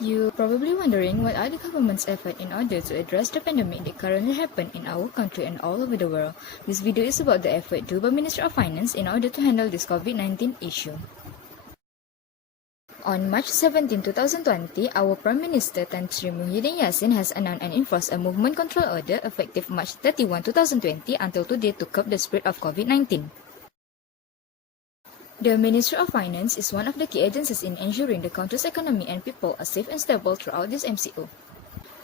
You're probably wondering what are the government's efforts in order to address the pandemic that currently happen in our country and all over the world. This video is about the effort done by Ministry of Finance in order to handle this COVID-19 issue. On March 17, 2020, our Prime Minister Thankyou has announced and enforced a movement control order effective March 31, 2020 until today to curb the spread of COVID-19. The Ministry of Finance is one of the key agencies in ensuring the country's economy and people are safe and stable throughout this MCO.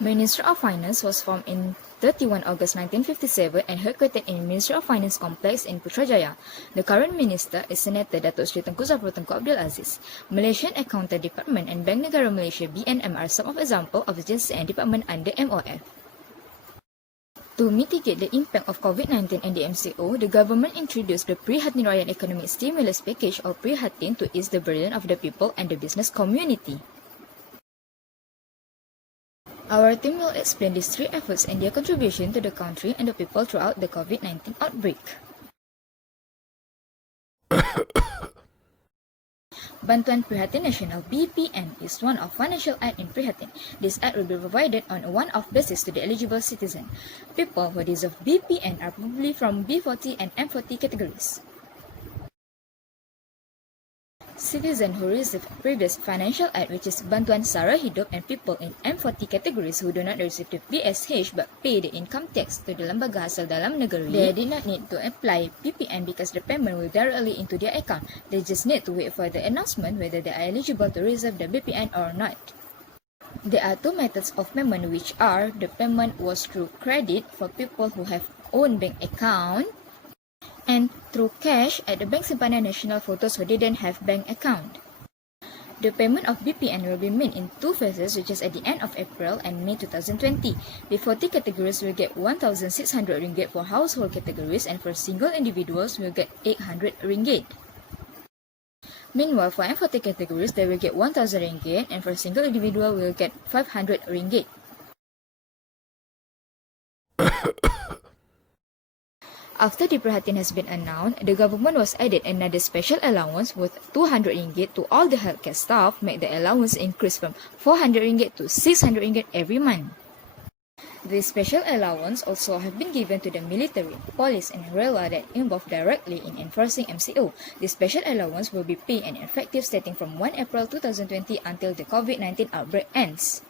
Ministry of Finance was formed in 31 August 1957 and headquartered in Ministry of Finance Complex in Putrajaya. The current minister is Senator Datuk Sri Tengku Zafrul Tengku Abdul Aziz. Malaysian Accountant Department and Bank Negara Malaysia BNM are some of examples of agencies and department under MOF. To mitigate the impact of COVID-19 and the MCO, the government introduced the Prihatin Rakyat Economic Stimulus Package or Prihatin to ease the burden of the people and the business community. Our team will explain these three efforts and their contribution to the country and the people throughout the COVID-19 outbreak. Bantuan Prihatin Nasional (BPN) is one of financial aid in Prihatin. This aid will be provided on a one-off basis to the eligible citizen. People who deserve BPN are probably from B40 and M40 categories. Citizens who received previous financial aid, which is Bantuan Sara Hidup, and people in M40 categories who do not receive the BSH but pay the income tax to the Lembaga Hasil Dalam Negeri, they did not need to apply BPN because the payment will directly into their account. They just need to wait for the announcement whether they are eligible to receive the BPN or not. There are two methods of payment, which are the payment was through credit for people who have own bank account, and through cash at the Bank Simpanan Nasional for those who didn't have bank account. The payment of BPN will be made in two phases, which is at the end of April and May 2020. The 40 categories will get 1,600 ringgit for household categories, and for single individuals will get 800 ringgit. Meanwhile, for M40 categories, they will get 1,000 ringgit, and for single individual will get 500 ringgit. After the Prihatin has been announced, the government was added another special allowance worth 200 ringgit to all the healthcare staff, make the allowance increase from 400 ringgit to 600 ringgit every month. This special allowance also have been given to the military, police and railway that involved directly in enforcing MCO. This special allowance will be paid and effective starting from 1 April 2020 until the COVID-19 outbreak ends.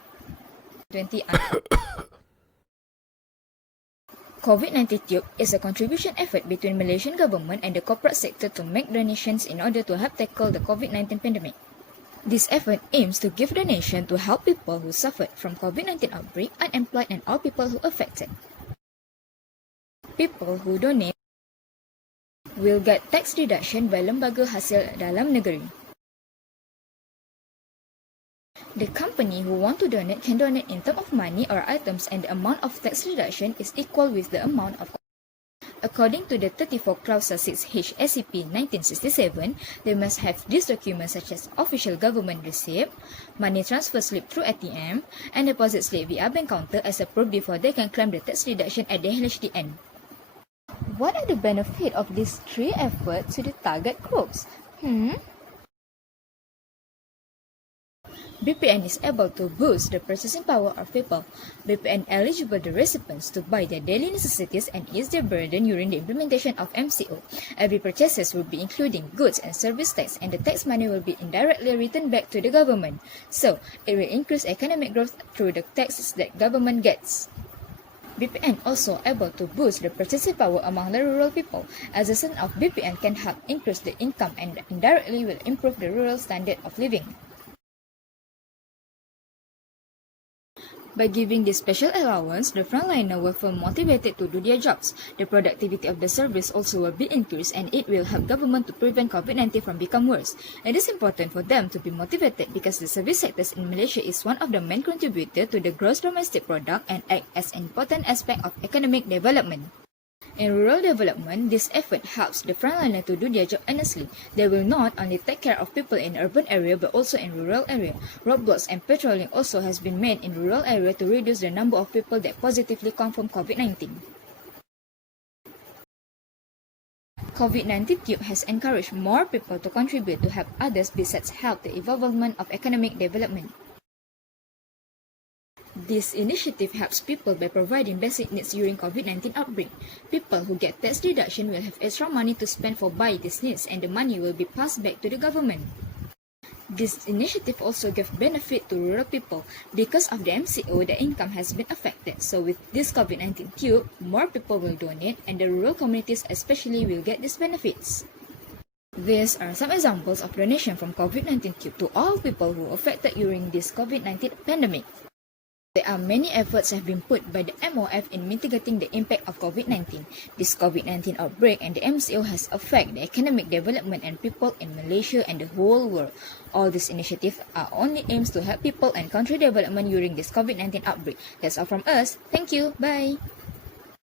COVID-19 Tube is a contribution effort between Malaysian government and the corporate sector to make donations in order to help tackle the COVID-19 pandemic. This effort aims to give donation to help people who suffered from COVID-19 outbreak, unemployed and all people who affected. People who donate will get tax deduction by Lembaga Hasil Dalam Negeri. The company who want to donate can donate in terms of money or items, and the amount of tax reduction is equal with the amount of. According to the 34 Clause 6H SCP 1967, they must have these documents such as official government receipt, money transfer slip through ATM, and deposit slip via bank counter as a proof before they can claim the tax reduction at the HDN. What are the benefits of these three efforts to the target groups? BPN is able to boost the purchasing power of people. BPN eligible the recipients to buy their daily necessities and ease their burden during the implementation of MCO. Every purchases will be including goods and service tax, and the tax money will be indirectly returned back to the government. So, it will increase economic growth through the taxes that government gets. BPN also able to boost the purchasing power among the rural people. As a result of BPN can help increase the income and indirectly will improve the rural standard of living. By giving this special allowance, the frontliner will feel motivated to do their jobs. The productivity of the service also will be increased, and it will help government to prevent COVID-19 from become worse. It is important for them to be motivated because the service sectors in Malaysia is one of the main contributors to the gross domestic product and act as an important aspect of economic development. In rural development, this effort helps the frontliner to do their job honestly. They will not only take care of people in urban area but also in rural area. Roadblocks and patrolling also has been made in rural area to reduce the number of people that positively confirm COVID-19. COVID-19 Tube has encouraged more people to contribute to help others besides help the involvement of economic development. This initiative helps people by providing basic needs during COVID-19 outbreak. People who get tax deduction will have extra money to spend for buying these needs, and the money will be passed back to the government. This initiative also gives benefit to rural people. Because of the MCO, the income has been affected. So with this COVID-19 cube, more people will donate, and the rural communities especially will get these benefits. These are some examples of donation from COVID-19 cube to all people who are affected during this COVID-19 pandemic. There are many efforts have been put by the MOF in mitigating the impact of COVID-19. This COVID-19 outbreak and the MCO has affected the economic development and people in Malaysia and the whole world. All these initiatives are only aims to help people and country development during this COVID-19 outbreak. That's all from us. Thank you. Bye.